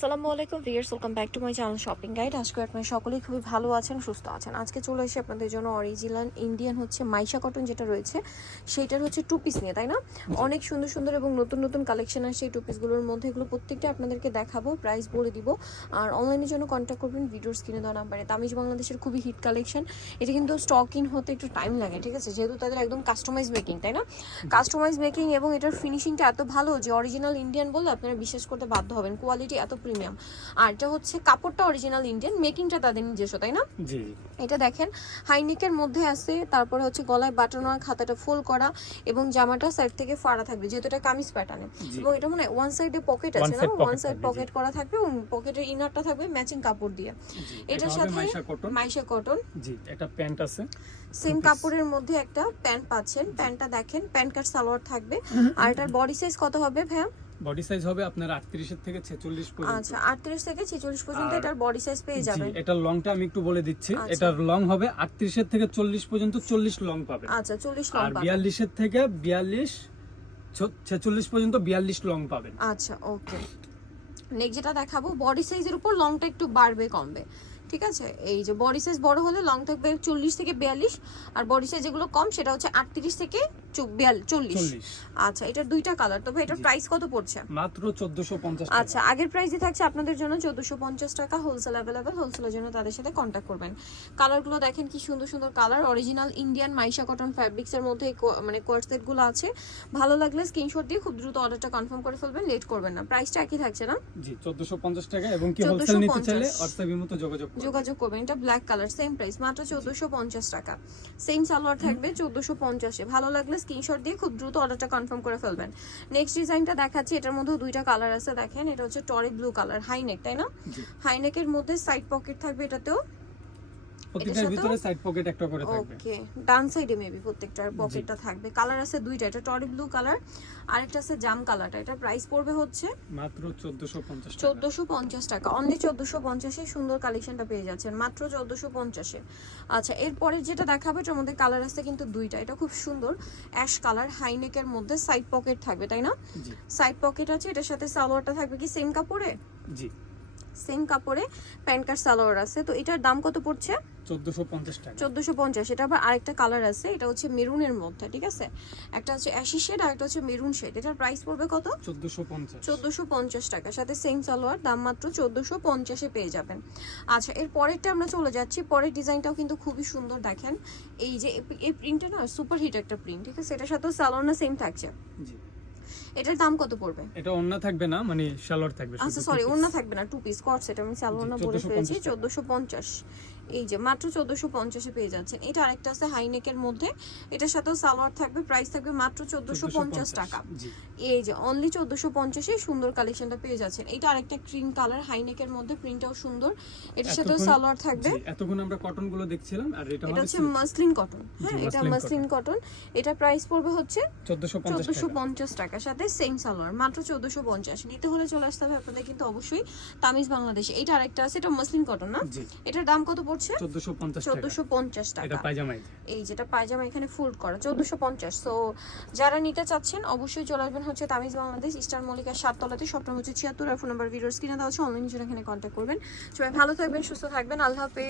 আসসালামু আলাইকুম viewers welcome back to my channel shopping guide. আজকে আপনারা সকলেই খুবই ভালো আছেন সুস্থ আছেন। আজকে চলে এসে আপনাদের জন্য অরিজিনাল ইন্ডিয়ান হচ্ছে মাইশা কটন যেটা রয়েছে সেইটার হচ্ছে টু পিস নিয়ে তাই না? অনেক সুন্দর সুন্দর এবং নতুন নতুন কালেকশন আসছে এই টু পিসগুলোর মধ্যে। এগুলো প্রত্যেকটা আপনাদেরকে দেখাবো প্রাইস বলে দিব। আর অনলাইনের জন্য কন্ট্যাক্ট করবেন ভিডিওর স্ক্রিনে দেওয়া নাম্বারে। তামিজ বাংলাদেশের খুবই হিট কালেকশন এটা কিন্তু স্টক ইন হতে একটু টাইম লাগে ঠিক আছে? যেহেতু তাদের একদম কাস্টমাইজ মেকিং তাই না? কাস্টমাইজ মেকিং এবং এটার ফিনিশিংটা এত ভালো যে অরিজিনাল ইন্ডিয়ান বলে আপনারা বিশ্বাস করতে বাধ্য হবেন। কোয়ালিটি এত প্রিমিয়াম। আর এটা হচ্ছে কাপড়টা অরিজিনাল ইন্ডিয়ান মেকিংটা তাদের নিজস্ব তাই না? এটা দেখেন হাইনেকের মধ্যে আছে তারপরে হচ্ছে গলায় বাটানো আর খাতাটা ফুল করা এবং জামাটা সাইড থেকে ফাড়া থাকবে যেহেতু এটা কামিজ প্যাটার্নে এবং এটা মনে হয় ওয়ান সাইডে পকেট আছে না? ওয়ান সাইড পকেট করা থাকবে এবং পকেটের ইনারটা থাকবে ম্যাচিং কাপড় দিয়ে। এটার সাথে মাইশা কটন জি এটা প্যান্ট আছে সেম কাপড়ের মধ্যে একটা প্যান্ট পাচ্ছেন প্যান্টটা দেখেন প্যান্ট কাট সালোয়ার থাকবে। আর এটার বডি সাইজ কত হবে ভাইয়া? বডি সাইজ হবে আপনার 38 এর থেকে 46 পর্যন্ত। আচ্ছা আটত্রিশ থেকে ছেচল্লিশ পর্যন্ত আর- এটার বডি সাইজ পেয়ে জি যাবেন। এটার লংটা আমি একটু বলে দিচ্ছি। আচ্ছা। এটার লং হবে 38 এর থেকে 40 পর্যন্ত 40 লং পাবে আচ্ছা চল্লিশ আর লম্বা 42 এর থেকে 42 ছেচল্লিশ পর্যন্ত 42 লং পাবেন। আচ্ছা ওকে। নেক্সট যেটা দেখাবো বডি সাইজের উপর লংটা একটু বাড়বে কমবে। ঠিক আছে? এই যে বডি সাইজ বড় হলে লং থাকবে চল্লিশ থেকে বিয়াল্লিশ আর বডি সাইজ যেগুলো কম সেটা হচ্ছে আটত্রিশ থেকে চল্লিশ। 40 আচ্ছা এটার দুইটা কালার তবে এটার প্রাইস কত পড়ছে? মাত্র 1450 টাকা। আচ্ছা আগের প্রাইসই থাকছে আপনাদের জন্য চোদ্দশো পঞ্চাশ টাকা হোলসেল অ্যাভেলেবেল হোলসেলের জন্য তাদের সাথে কন্ট্যাক্ট করবেন। কালারগুলো দেখেন কি সুন্দর সুন্দর colour original Indian Maisha cotton fabrics মধ্যে মানে আছে। ভালো লাগলে স্ক্রিনশট দিয়ে খুব দ্রুত অর্ডারটা কনফার্ম করে ফেলবেন লেট করবেন না। প্রাইসটা একই থাকছে না? জি 1450 টাকা এবং কি হোলসেল নিতে চাইলে হোয়াটসঅ্যাপ যোগাযোগ যোগাযোগ করবেন এটা ব্ল্যাক কালার সেম প্রাইস মাত্র চোদ্দশো পঞ্চাশ টাকা। সেম সালোয়ার থাকবে চোদ্দশো পঞ্চাশে। ভালো লাগলে স্ক্রিনশট দিয়ে খুব দ্রুত অর্ডারটা কনফার্ম করে ফেলবেন। নেক্সট ডিজাইনটা দেখাচ্ছি এটার মধ্যেও দুইটা কালার আছে দেখেন এটা হচ্ছে টরে ব্লু কালার হাইনেক তাই না? হাইনেকের মধ্যে সাইড পকেট থাকবে এটাতেও। প্রত্যেকটার ভিতরে সাইড পকেট একটা করে থাকবে। ওকে ডান সাইডে মেবি প্রত্যেকটার পকেটটা থাকবে। কালার আছে দুইটা এটা টরি ব্লু কালার আরেকটা আছে জাম কালারটা এটা প্রাইস পড়বে হচ্ছে মাত্র 1450 টাকা। চোদ্দশো পঞ্চাশ টাকা। অনলি চোদ্দশো পঞ্চাশে সুন্দর কালেকশনটা পেয়ে যাচ্ছেন। মাত্র চোদ্দশো পঞ্চাশে। আচ্ছা এরপরে যেটা দেখাবে এটার মধ্যে কালার আছে কিন্তু দুইটা। এটা খুব সুন্দর অ্যাশ কালার হাইনেকের মধ্যে সাইড পকেট থাকবে তাই না? জি। সাইড পকেট আছে এটার সাথে সালোয়ারটা থাকবে কি সেম কাপড়ে? জি। সেম কাপড়ে প্যান্ট কার্ড সালোয়ার আছে। তো এটার দাম কত পড়ছে? 1450 টাকা। চোদ্দশো পঞ্চাশ। এটা আবার আরেকটা কালার আছে। এটা হচ্ছে মেরুনের মধ্যে ঠিক আছে? একটা হচ্ছে অ্যাশি শেড আর একটা হচ্ছে মেরুন শেড এটার প্রাইস পড়বে কত? 1450 চোদ্দশো পঞ্চাশ টাকা। সাথে সেম সালোয়ার দাম মাত্র চোদ্দশো পঞ্চাশে পেয়ে যাবেন। আচ্ছা এর পরেরটা আমরা চলে যাচ্ছি। পরের ডিজাইনটাও কিন্তু খুবই সুন্দর দেখেন। এই যে এই- এই প্রিন্টটা না সুপার হিট একটা প্রিন্ট ঠিক আছে? এটার সাথেও সালোয়ার না সেম থাকছে। জি। এটার দাম কত পড়বে? এটা ওন্না থাকবে না মানে সালোয়ার থাকবে আচ্ছা সরি ওন্না থাকবে না টু পিস কট এটা আমি সালোয়ার না বলে ফেলেছি 1450 এই যে মাত্র চোদ্দশো পঞ্চাশে পেয়ে যাচ্ছেন এটা আরেকটা আছে হাইনেকের মধ্যে। এটার সাথেও সালোয়ার থাকবে প্রাইস থাকবে মাত্র চোদ্দশো পঞ্চাশ টাকা। এই যে অনলি চোদ্দশো পঞ্চাশে সুন্দর কালেকশনটা পেয়ে যাচ্ছেন। এটা আরেকটা ক্রিম কালার হাইনেকের মধ্যে প্রিন্টটাও সুন্দর। এটার সাথেও সালোয়ার থাকবে। এতক্ষণ আমরা কটনগুলো দেখছিলাম আর এটা হচ্ছে মাসলিন কটন হ্যাঁ এটা মাসলিন কটন এটা প্রাইস পড়বে হচ্ছে 1450 চোদ্দশো পঞ্চাশ টাকা সাথে সেম সালোয়ার মাত্র চোদ্দশো পঞ্চাশ। নিতে হলে চলে আসতে হবে আপনাদের কিন্তু অবশ্যই তামিজ বাংলাদেশে। এটা আরেকটা আছে এটা মাসলিন কটন না। এটার দাম কত পড়ছে? 1450 টাকা। এটা টাকা। এই যেটা পায়জামা এখানে ফোল্ড করা চোদ্দশো পঞ্চাশ। তো যারা নিতে চাচ্ছেন অবশ্যই চলে আসবেন হচ্ছে তামিজ বাংলাদেশ ইস্টার মল্লিকার সাততলাতে সপ্তম হচ্ছে ছিয়াত্তর আর ফোন নাম্বার ভিডিওর স্ক্রিনে দেওয়া আছে অনলাইনে জন্য এখানে কন্ট্যাক্ট করবেন। সবাই ভালো থাকবেন সুস্থ থাকবেন আল্লাহ হাফেজ।